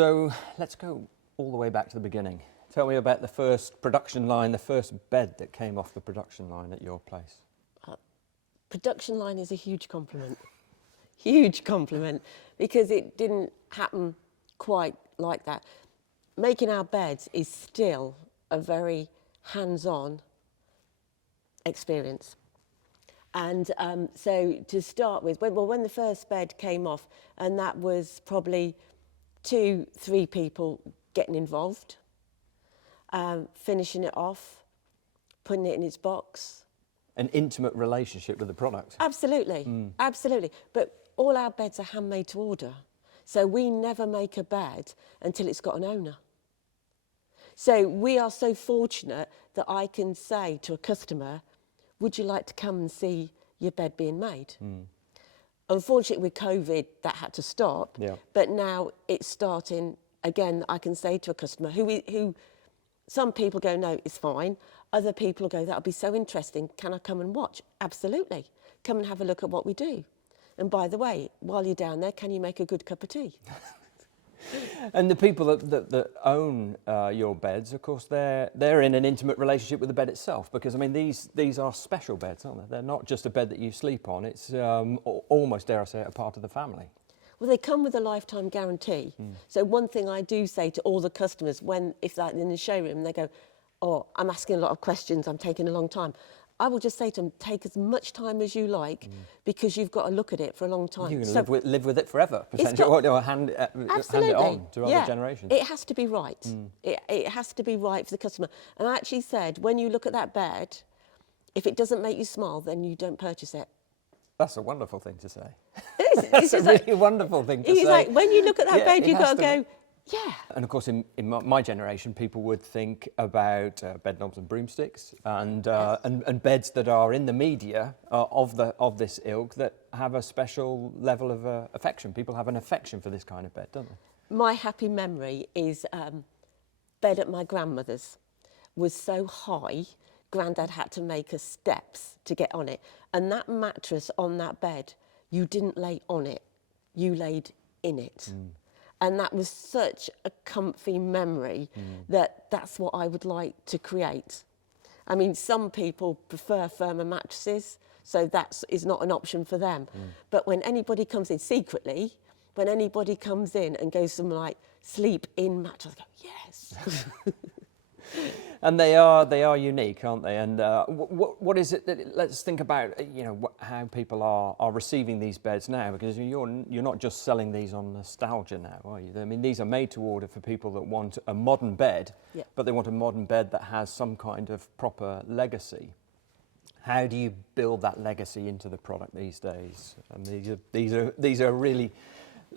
So let's go all the way back to the beginning. Tell me about the first production line, the first bed that came off the production line at your place. Production line is a huge compliment. Huge compliment, because it didn't happen quite like that. Making our beds is still a very hands-on experience. And so to start with, when the first bed came off, and that was probably 2-3 people getting involved, finishing it off, putting it in its box. An intimate relationship with the product. Absolutely, absolutely. But all our beds are handmade to order. So we never make a bed until it's got an owner. So we are so fortunate that I can say to a customer, would you like to come and see your bed being made? Unfortunately, with COVID, that had to stop. Yeah. But now it's starting again. I can say to a customer who some people go, no, it's fine. Other people go, that'll be so interesting. Can I come and watch? Absolutely. Come and have a look at what we do. And by the way, while you're down there, can you make a good cup of tea? And the people that own your beds, of course, they're in an intimate relationship with the bed itself, because I mean these are special beds, aren't they? They're not just a bed that you sleep on. It's almost, dare I say it, a part of the family. Well, they come with a lifetime guarantee. So one thing I do say to all the customers, if they're in the showroom, they go, oh, I'm asking a lot of questions, I'm taking a long time. I will just say to them, take as much time as you like, because you've got to look at it for a long time. You can live with it forever, potentially, or hand it on to other generations. It has to be right. It has to be right for the customer. And I actually said, when you look at that bed, if it doesn't make you smile, then you don't purchase it. That's a wonderful thing to say. It is. That's a really wonderful thing to say. He's like, when you look at that bed, you've got to go, yeah. And of course, in my generation, people would think about bed knobs and broomsticks, and beds that are in the media of this ilk that have a special level of affection. People have an affection for this kind of bed, don't they? My happy memory is bed at my grandmother's was so high, Grandad had to make us steps to get on it. And that mattress on that bed, you didn't lay on it, you laid in it. And that was such a comfy memory that's what I would like to create. I mean, some people prefer firmer mattresses, so that is not an option for them. But when anybody comes in secretly, when anybody comes in and goes from like sleep in mattress, I go, yes. And they are unique, aren't they? And what is it that, let's think about, how people are receiving these beds now, because you're not just selling these on nostalgia now, are you? I mean, these are made to order for people that want a modern bed, but they want a modern bed that has some kind of proper legacy. How do you build that legacy into the product these days? And these are really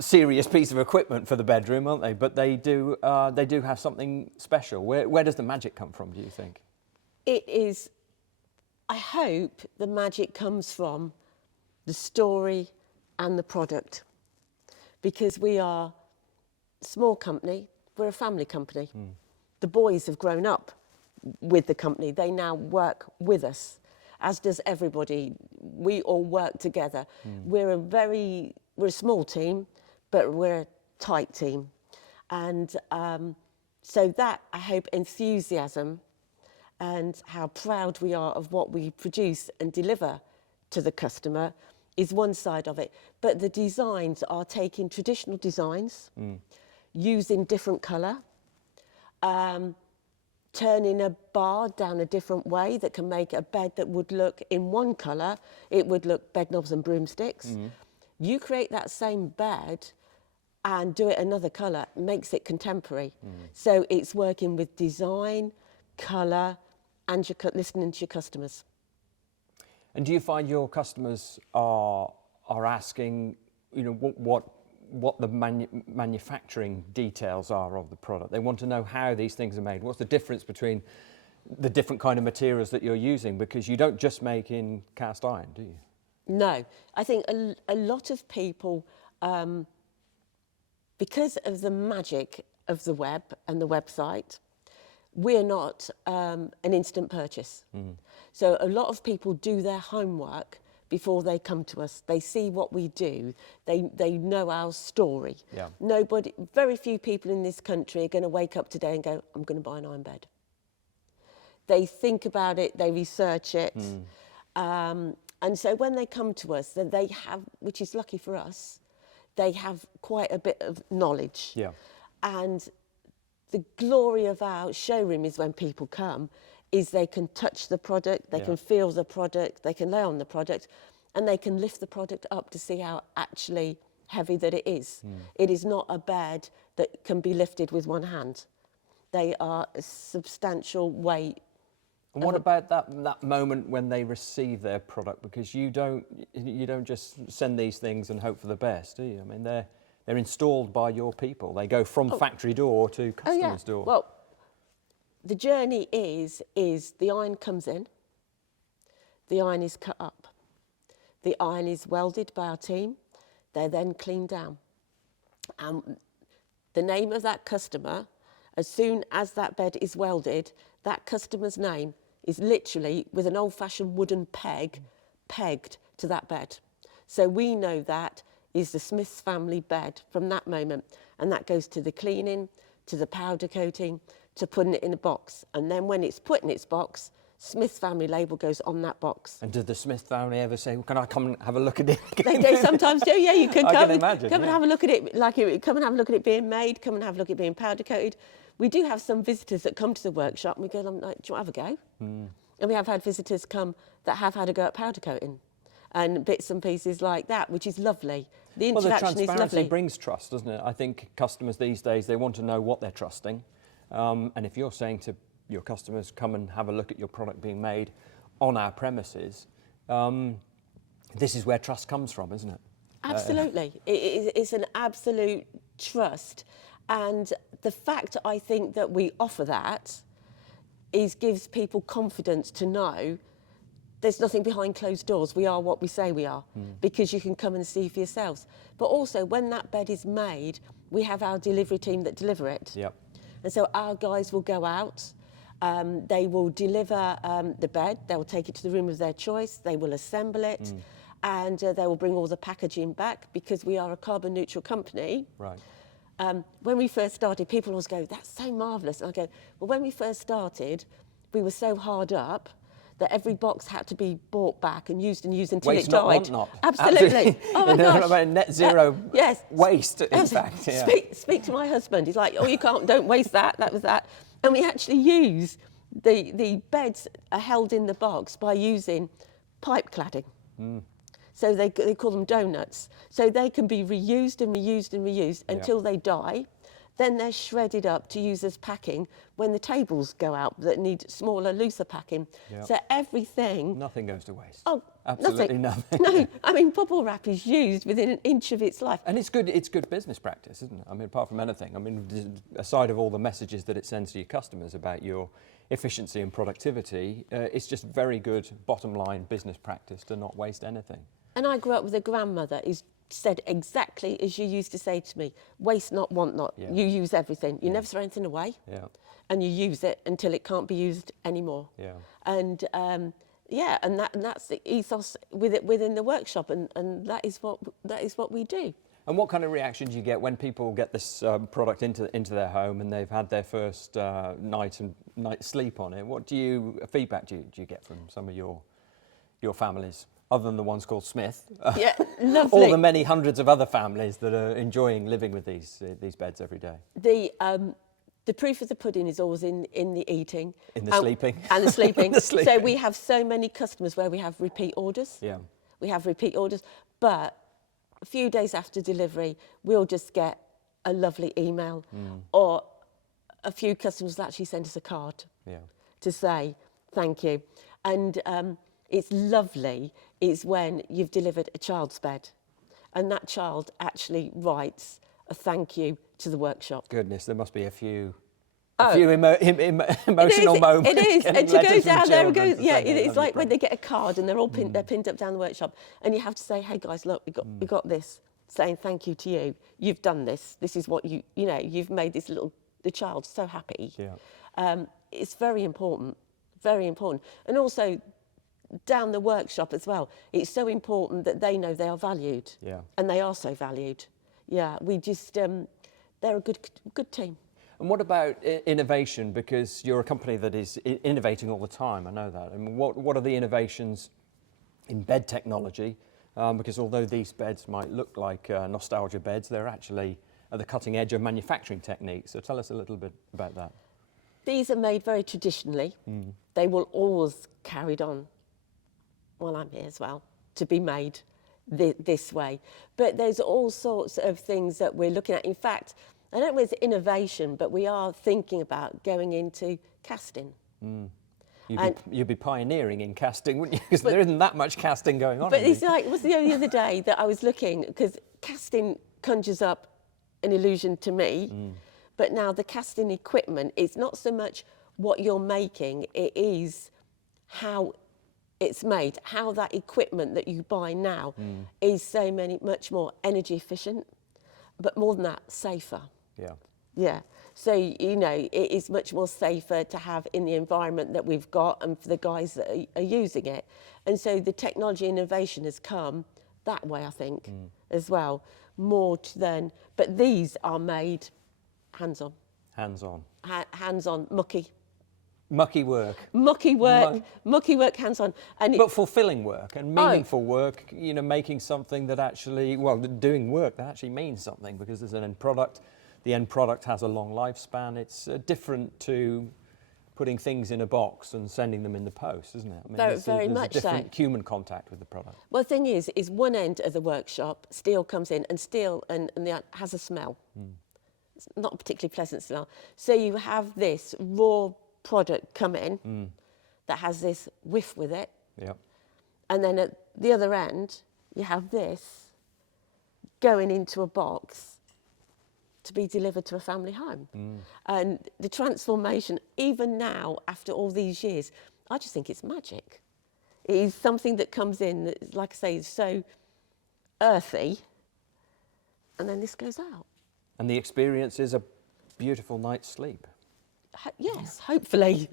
serious piece of equipment for the bedroom, aren't they? But they do have something special. Where does the magic come from, do you think? It is, I hope the magic comes from the story and the product, because we are a small company, we're a family company. The boys have grown up with the company, they now work with us, as does everybody. We all work together. We're a small team, but we're a tight team. And so that, I hope, enthusiasm and how proud we are of what we produce and deliver to the customer is one side of it. But the designs are taking traditional designs, using different colour, turning a bar down a different way that can make a bed that would look in one colour, it would look bed knobs and broomsticks. You create that same bed and do it another colour, makes it contemporary. So it's working with design, colour, and listening to your customers. And do you find your customers are asking, what the manufacturing details are of the product? They want to know how these things are made. What's the difference between the different kind of materials that you're using? Because you don't just make in cast iron, do you? No, I think a lot of people, because of the magic of the web and the website, we're not an instant purchase. So a lot of people do their homework before they come to us. They see what we do. They know our story. Yeah. Very few people in this country are going to wake up today and go, I'm going to buy an iron bed. They think about it, they research it. And so when they come to us, then they have, which is lucky for us, they have quite a bit of knowledge. Yeah. And the glory of our showroom is when people come, is they can touch the product, they can feel the product, they can lay on the product, and they can lift the product up to see how actually heavy that it is. It is not a bed that can be lifted with one hand. They are a substantial weight. And what about that moment when they receive their product? Because you don't just send these things and hope for the best, do you? I mean, they're installed by your people. They go from factory door to customer's door. Well, the journey is the iron comes in, the iron is cut up, the iron is welded by our team, they're then cleaned down. The name of that customer, as soon as that bed is welded, that customer's name is literally with an old-fashioned wooden peg pegged to that bed. So we know that is the Smith's family bed from that moment, and that goes to the cleaning, to the powder coating, to putting it in a box. And then when it's put in its box, Smith's family label goes on that box. And did the Smith family ever say, well, can I come and have a look at it? They sometimes do, yeah, you can I come, can imagine, come and have a look at it, come and have a look at it being made, come and have a look at it being powder coated. We do have some visitors that come to the workshop and we go, like, do you want to have a go? And we have had visitors come that have had a go at powder coating and bits and pieces like that, which is lovely. The interaction is lovely. Transparency brings trust, doesn't it? I think customers these days, they want to know what they're trusting. And if you're saying to your customers, come and have a look at your product being made on our premises, this is where trust comes from, isn't it? Absolutely. It's an absolute trust. And the fact, I think, that we offer that gives people confidence to know there's nothing behind closed doors. We are what we say we are, because you can come and see for yourselves. But also, when that bed is made, we have our delivery team that deliver it. Yep. And so our guys will go out, they will deliver the bed, they will take it to the room of their choice, they will assemble it, and they will bring all the packaging back, because we are a carbon neutral company. Right. When we first started, people always go, that's so marvellous. And I go, well, when we first started, we were so hard up that every box had to be bought back and used until Waste it not, died. want not. Absolutely. Oh my gosh. About net zero yes. waste, in fact. Yeah. Speak to my husband. He's like, oh, you can't, don't waste that. That was that. And we actually use the beds are held in the box by using pipe cladding. So they call them donuts. So they can be reused and reused and reused until they die. Then they're shredded up to use as packing when the tables go out that need smaller, looser packing. Yep. So everything... Nothing goes to waste. Oh, absolutely nothing. No, I mean, bubble wrap is used within an inch of its life. And it's good business practice, isn't it? I mean, apart from anything, I mean, aside of all the messages that it sends to your customers about your efficiency and productivity, it's just very good bottom line business practice to not waste anything. And I grew up with a grandmother who said exactly as you used to say to me, waste not, want not. Yeah. You use everything. You never throw anything away. Yeah. And you use it until it can't be used anymore. Yeah. And and that's the ethos within the workshop, and that is what we do. And what kind of reaction do you get when people get this product into their home and they've had their first night sleep on it? What feedback do you get from some of your families, other than the ones called Smith? Yeah, lovely. All the many hundreds of other families that are enjoying living with these beds every day. The proof of the pudding is always in the eating. In the sleeping. And the sleeping. The sleeping. So we have so many customers where we have repeat orders. Yeah. We have repeat orders, but a few days after delivery, we'll just get a lovely email, or a few customers will actually send us a card to say thank you. And it's lovely is when you've delivered a child's bed and that child actually writes a thank you to the workshop. Goodness, there must be a few emotional moments. It is, and to go down there and go, it's like when they get a card and they're all pinned, they're pinned up down the workshop, and you have to say, hey guys, look, we got this, saying thank you to you. You've done this. This is what you've made the child so happy. Yeah. It's very important, very important. And also, down the workshop as well. It's so important that they know they are valued. Yeah. And they are so valued. Yeah, we just, they're a good team. And what about innovation? Because you're a company that is innovating all the time, I know that. I mean, what are the innovations in bed technology? Because although these beds might look like nostalgia beds, they're actually at the cutting edge of manufacturing techniques. So tell us a little bit about that. These are made very traditionally. They will always carried on while I'm here as well, to be made this way. But there's all sorts of things that we're looking at. In fact, I don't know if it's innovation, but we are thinking about going into casting. You'd be pioneering in casting, wouldn't you? Because there isn't that much casting going on. But it's like, it was the only other day that I was looking, because casting conjures up an illusion to me, but now the casting equipment is not so much what you're making, it is how it's made, how that equipment that you buy now is so much more energy efficient, but more than that, safer. Yeah. Yeah. So, you know, it is much more safer to have in the environment that we've got and for the guys that are using it. And so the technology innovation has come that way, I think, as well, more than, but these are made hands-on. Hands-on. Hands-on, mucky. Mucky work. Mucky work, hands-on. But fulfilling work and meaningful work, you know, making something that actually, well, doing work that actually means something, because there's an end product. The end product has a long lifespan. It's different to putting things in a box and sending them in the post, isn't it? I mean, very there's much a different so. human contact with the product. Well, the thing is one end of the workshop, steel comes in, and steel has a smell. It's not a particularly pleasant smell. So you have this raw product come in that has this whiff with it. Yeah. And then at the other end, you have this going into a box to be delivered to a family home. And the transformation, even now, after all these years, I just think it's magic. It is something that comes in that, like I say, is so earthy, and then this goes out. And the experience is a beautiful night's sleep. Yes, hopefully.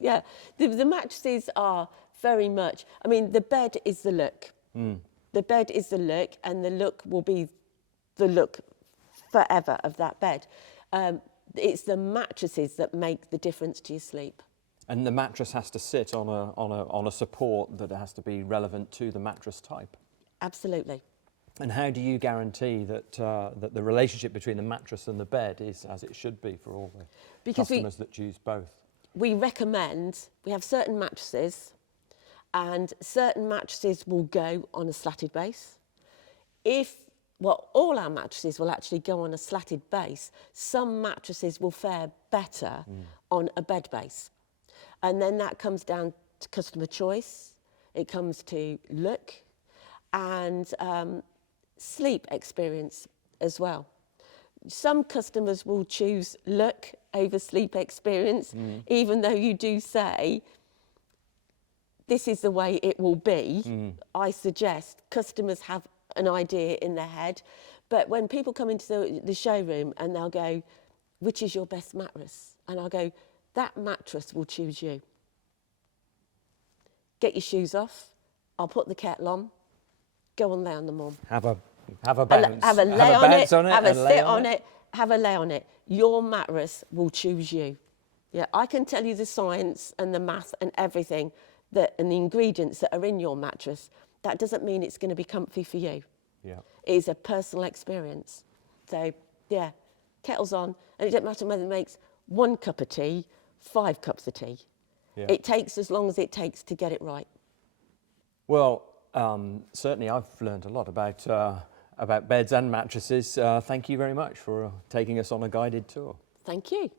Yeah, the mattresses are very much, I mean, the bed is the look. The bed is the look, and the look will be the look forever of that bed. It's the mattresses that make the difference to your sleep. And the mattress has to sit on a support that has to be relevant to the mattress type. Absolutely. And how do you guarantee that that the relationship between the mattress and the bed is as it should be for all the customers that choose both? We have certain mattresses, and certain mattresses will go on a slatted base. All our mattresses will actually go on a slatted base. Some mattresses will fare better on a bed base. And then that comes down to customer choice. It comes to look and sleep experience as well. Some customers will choose look over sleep experience, even though you do say, this is the way it will be. I suggest customers have an idea in their head, but when people come into the showroom and they'll go, which is your best mattress? And I'll go, that mattress will choose you. Get your shoes off, I'll put the kettle on, go and lay on the mum. Have a bounce. Have a lay on it, have a sit on it, have a lay on it. Your mattress will choose you. Yeah, I can tell you the science and the math and everything and the ingredients that are in your mattress. That doesn't mean it's going to be comfy for you. Yeah. It is a personal experience. So, yeah, kettle's on, and it doesn't matter whether it makes 1 cup of tea, 5 cups of tea. Yeah. It takes as long as it takes to get it right. Well, certainly I've learned a lot about beds and mattresses. Thank you very much for taking us on a guided tour. Thank you.